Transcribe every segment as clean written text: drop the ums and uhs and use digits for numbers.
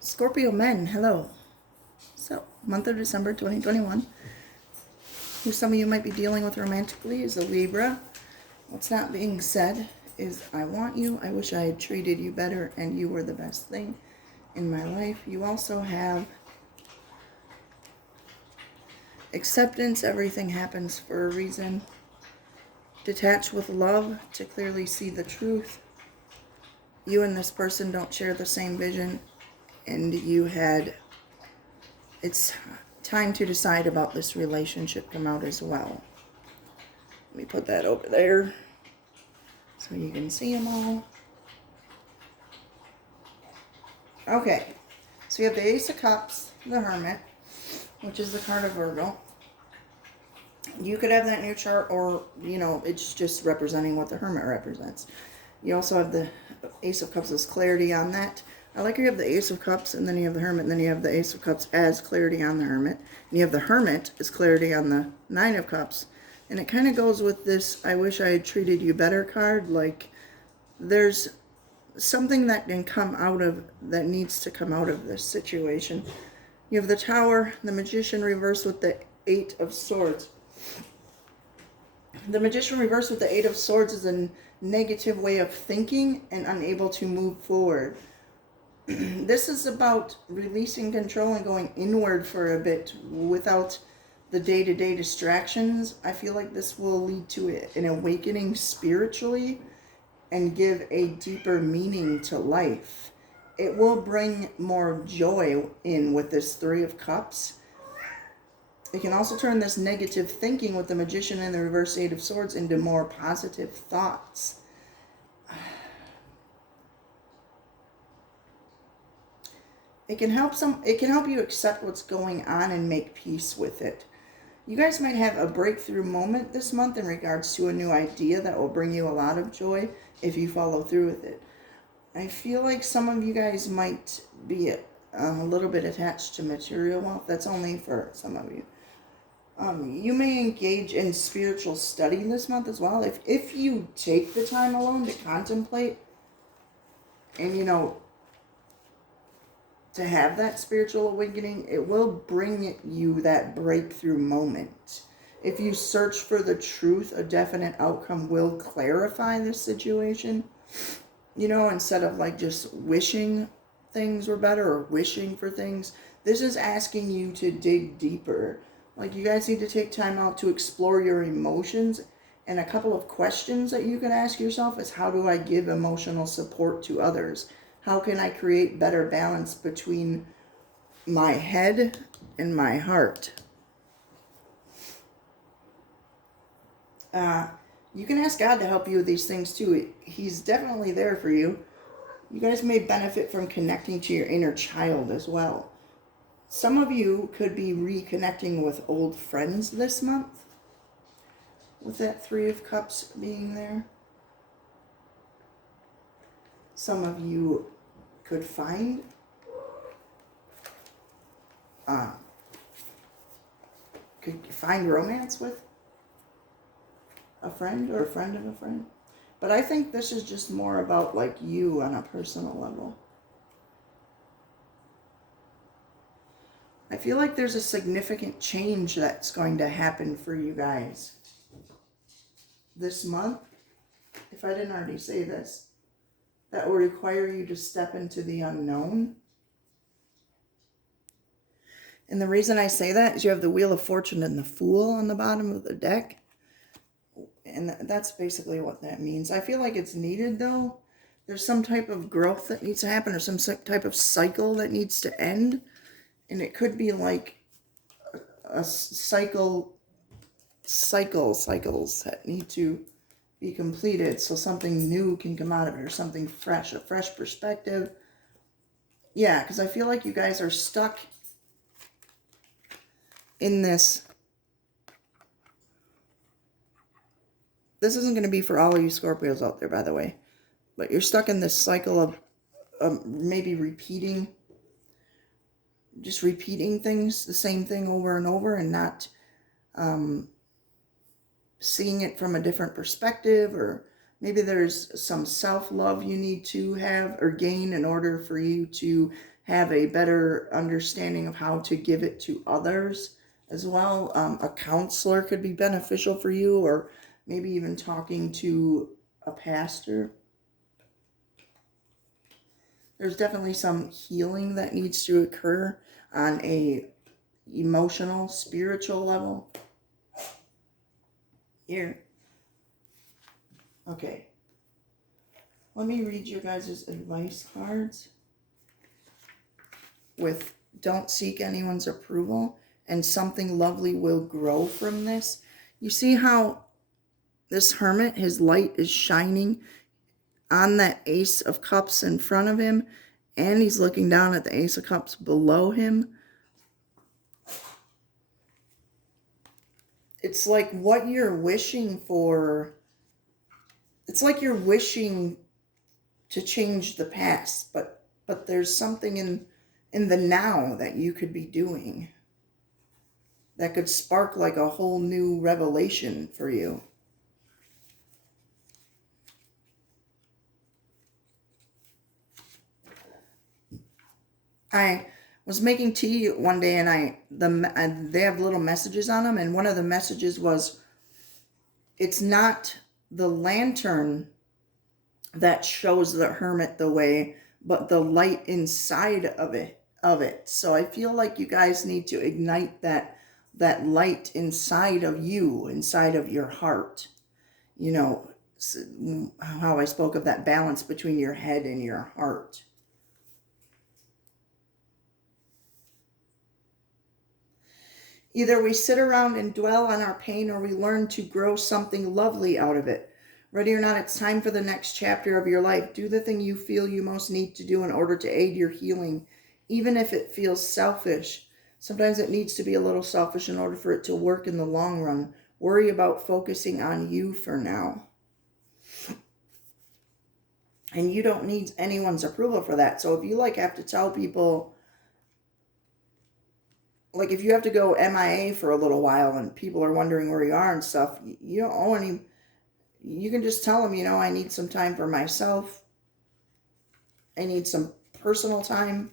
Scorpio men, hello. So, month of December 2021. Who some of you might be dealing with romantically is a Libra. What's not being said is, I want you, I wish I had treated you better, and you were the best thing in my life. You also have acceptance, everything happens for a reason. Detach with love to clearly see the truth. You and this person don't share the same vision, and it's time to decide about this relationship come out as well. Let me put that over there so you can see them all. Okay, so you have the Ace of Cups, the Hermit, which is the card of Virgo. You could have that in your chart, or, it's just representing what the Hermit represents. You also have the Ace of Cups as clarity on that. I like you have the Ace of Cups, and then you have the Hermit, and then you have the Ace of Cups as clarity on the Hermit. And you have the Hermit as clarity on the Nine of Cups. And it kind of goes with this, I wish I had treated you better card. Like, there's something that needs to come out of this situation. You have the Tower, the Magician reversed with the Eight of Swords. The Magician reversed with the Eight of Swords is a negative way of thinking and unable to move forward. This is about releasing control and going inward for a bit without the day-to-day distractions. I feel like this will lead to an awakening spiritually and give a deeper meaning to life. It will bring more joy in with this Three of Cups. It can also turn this negative thinking with the Magician and the reverse Eight of Swords into more positive thoughts. It can help you accept what's going on and make peace with it. You guys might have a breakthrough moment this month in regards to a new idea that will bring you a lot of joy if you follow through with it. I feel like some of you guys might be a little bit attached to material wealth. That's only for some of you. You may engage in spiritual study this month as well. If you take the time alone to contemplate and, to have that spiritual awakening, it will bring you that breakthrough moment. If you search for the truth, a definite outcome will clarify this situation. Instead of like just wishing things were better or wishing for things, this is asking you to dig deeper. Like, you guys need to take time out to explore your emotions. And a couple of questions that you can ask yourself is, how do I give emotional support to others? How can I create better balance between my head and my heart? You can ask God to help you with these things too. He's definitely there for you. You guys may benefit from connecting to your inner child as well. Some of you could be reconnecting with old friends this month, with that Three of Cups being there. Some of you could find romance with a friend or a friend of a friend. But I think this is just more about like you on a personal level. I feel like there's a significant change that's going to happen for you guys this month. If I didn't already say this, that will require you to step into the unknown. And the reason I say that is you have the Wheel of Fortune and the Fool on the bottom of the deck. And that's basically what that means. I feel like it's needed, though. There's some type of growth that needs to happen, or some type of cycle that needs to end. And it could be like a cycles that need to be completed so something new can come out of it, or something fresh, a fresh perspective. Yeah, because I feel like you guys are stuck in this. This isn't going to be for all of you Scorpios out there, by the way. But you're stuck in this cycle of maybe repeating things, the same thing over and over, and not seeing it from a different perspective, or Maybe there's some self-love you need to have or gain in order for you to have a better understanding of how to give it to others as well. A counselor could be beneficial for you, or maybe even talking to a pastor. There's definitely some healing that needs to occur on a emotional, spiritual level. Here. Okay. Let me read you guys' advice cards with don't seek anyone's approval and something lovely will grow from this. You see how this Hermit, his light is shining on that Ace of Cups in front of him, and he's looking down at the Ace of Cups below him. It's like what you're wishing for. It's like you're wishing to change the past, but there's something in the now that you could be doing that could spark like a whole new revelation for you. I was making tea one day, and they have little messages on them, and one of the messages was, it's not the lantern that shows the Hermit the way, but the light inside of it. So I feel like you guys need to ignite that light inside of you, inside of your heart. You know, how I spoke of that balance between your head and your heart. Either we sit around and dwell on our pain, or we learn to grow something lovely out of it. Ready or not, it's time for the next chapter of your life. Do the thing you feel you most need to do in order to aid your healing, even if it feels selfish. Sometimes it needs to be a little selfish in order for it to work in the long run. Worry about focusing on you for now. And you don't need anyone's approval for that. So if you have to tell people, like if you have to go MIA for a little while and people are wondering where you are and stuff, you don't owe any. You can just tell them, I need some time for myself. I need some personal time.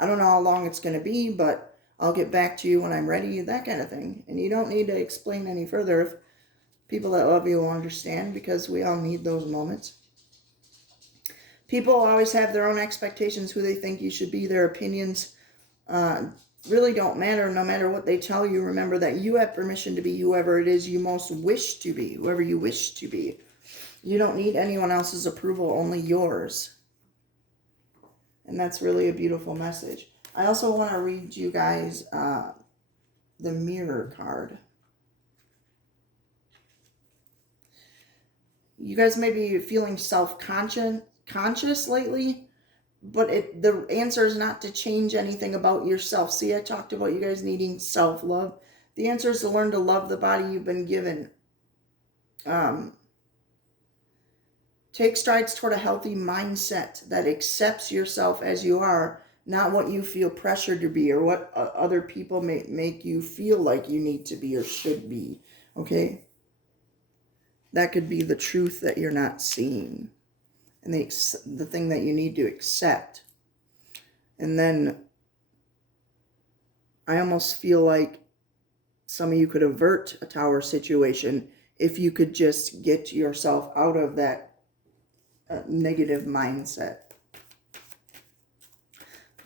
I don't know how long it's going to be, but I'll get back to you when I'm ready, that kind of thing. And you don't need to explain any further. If people that love you will understand, because we all need those moments. People always have their own expectations, who they think you should be. Their opinions really don't matter. No matter what they tell you, remember that you have permission to be whoever it is you most wish to be, whoever you wish to be. You don't need anyone else's approval, only yours. And that's really a beautiful message. I also want to read you guys the Mirror card. You guys may be feeling self-conscious lately, but the answer is not to change anything about yourself. See, I talked about you guys needing self-love. The answer is to learn to love the body you've been given. Take strides toward a healthy mindset that accepts yourself as you are, not what you feel pressured to be or what other people may make you feel like you need to be or should be. Okay? That could be the truth that you're not seeing. And the thing that you need to accept. And then I almost feel like some of you could avert a tower situation if you could just get yourself out of that negative mindset.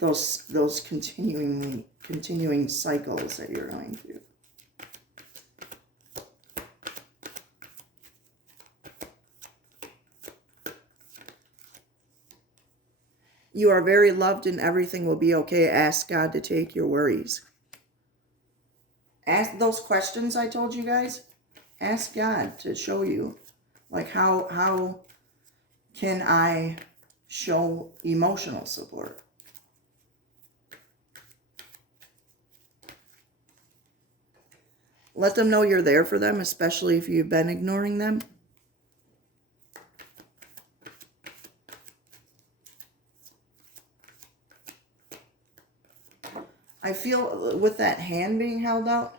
Those continuing cycles that you're going through. You are very loved and everything will be okay. Ask God to take your worries. Ask those questions I told you guys. Ask God to show you. Like how can I show emotional support? Let them know you're there for them, especially if you've been ignoring them. I feel with that hand being held out,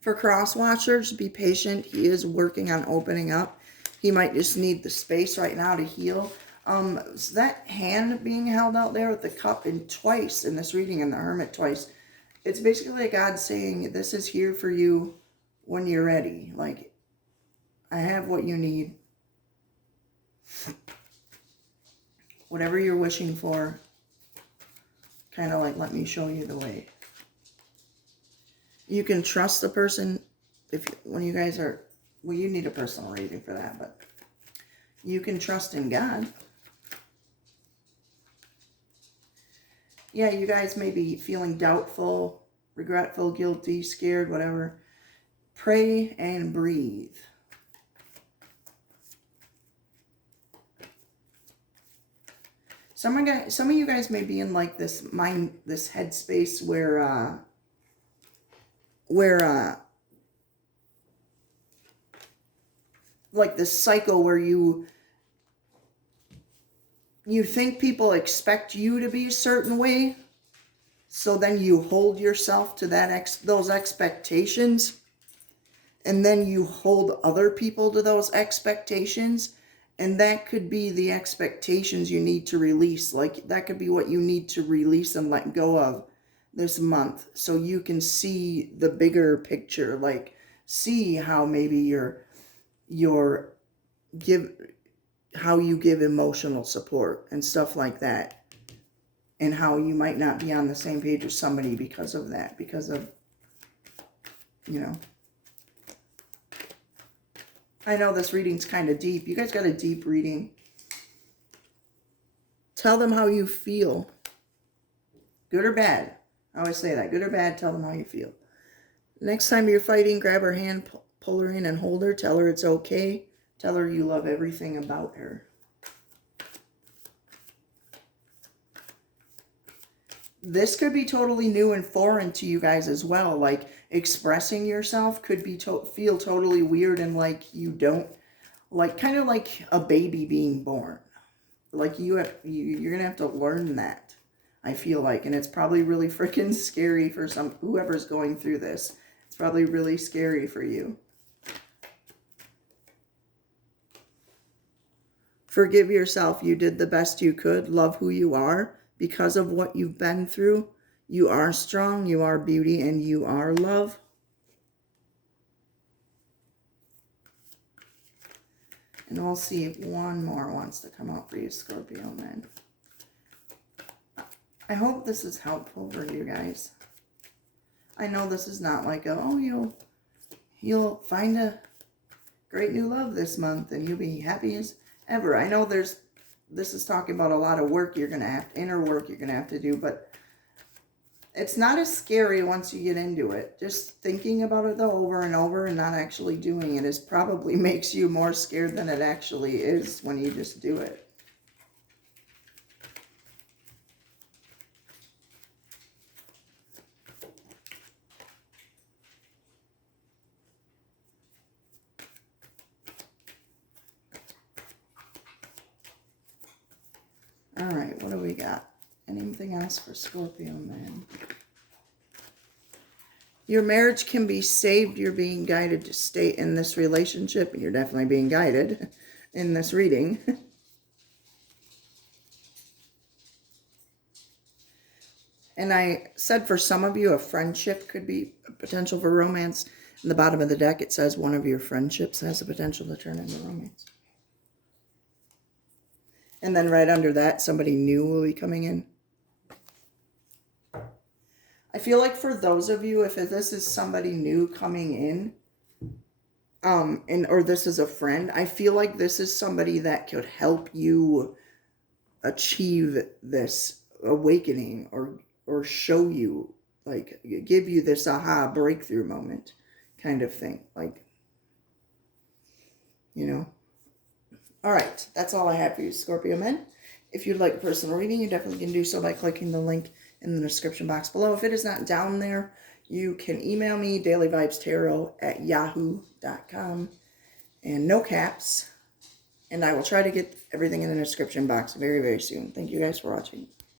for cross watchers, be patient. He is working on opening up. He might just need the space right now to heal. So that hand being held out there with the cup and twice in this reading, and the Hermit twice, it's basically like God saying, this is here for you when you're ready. Like, I have what you need. Whatever you're wishing for, kind of like, let me show you the way. You can trust the person when you guys are, well, you need a personal reading for that, but you can trust in God. Yeah, you guys may be feeling doubtful, regretful, guilty, scared, whatever. Pray and breathe. Some of you guys may be in like this headspace where like this cycle where you think people expect you to be a certain way, so then you hold yourself to those expectations, and then you hold other people to those expectations. And that could be the expectations you need to release. Like, that could be what you need to release and let go of this month, so you can see the bigger picture. Like, see how maybe how you give emotional support and stuff like that. And how you might not be on the same page with somebody because of that. Because of, you know. I know this reading's kind of deep. You guys got a deep reading. Tell them how you feel. Good or bad. I always say that. Good or bad, tell them how you feel. Next time you're fighting, grab her hand, pull her in and hold her. Tell her it's okay. Tell her you love everything about her. This could be totally new and foreign to you guys as well. Like, expressing yourself could be feel totally weird, and like you don't, like, kind of like a baby being born. Like, you're gonna have to learn that, I feel like. And it's probably really freaking scary for whoever's going through this. It's probably really scary for you. Forgive yourself. You did the best you could. Love who you are. Because of what you've been through, you are strong, you are beauty, and you are love. And we'll see if one more wants to come out for you, Scorpio men. I hope this is helpful for you guys. I know this is not like you'll find a great new love this month and you'll be happy as ever. I know this is talking about a lot of work you're going to have, inner work you're going to have to do, but it's not as scary once you get into it. Just thinking about it though over and over and not actually doing it is probably makes you more scared than it actually is when you just do it. All right, what do we got? Anything else for Scorpio, man? Your marriage can be saved. You're being guided to stay in this relationship. You're definitely being guided in this reading. And I said for some of you, a friendship could be a potential for romance. In the bottom of the deck, it says one of your friendships has the potential to turn into romance. And then right under that, somebody new will be coming in. I feel like for those of you, if this is somebody new coming in, or this is a friend, I feel like this is somebody that could help you achieve this awakening, or show you, like, give you this aha breakthrough moment kind of thing. Like, you know. All right, that's all I have for you, Scorpio men. If you'd like a personal reading, you definitely can do so by clicking the link in the description box below. If it is not down there, you can email me, dailyvibestarot@yahoo.com, and no caps. And I will try to get everything in the description box very, very soon. Thank you guys for watching.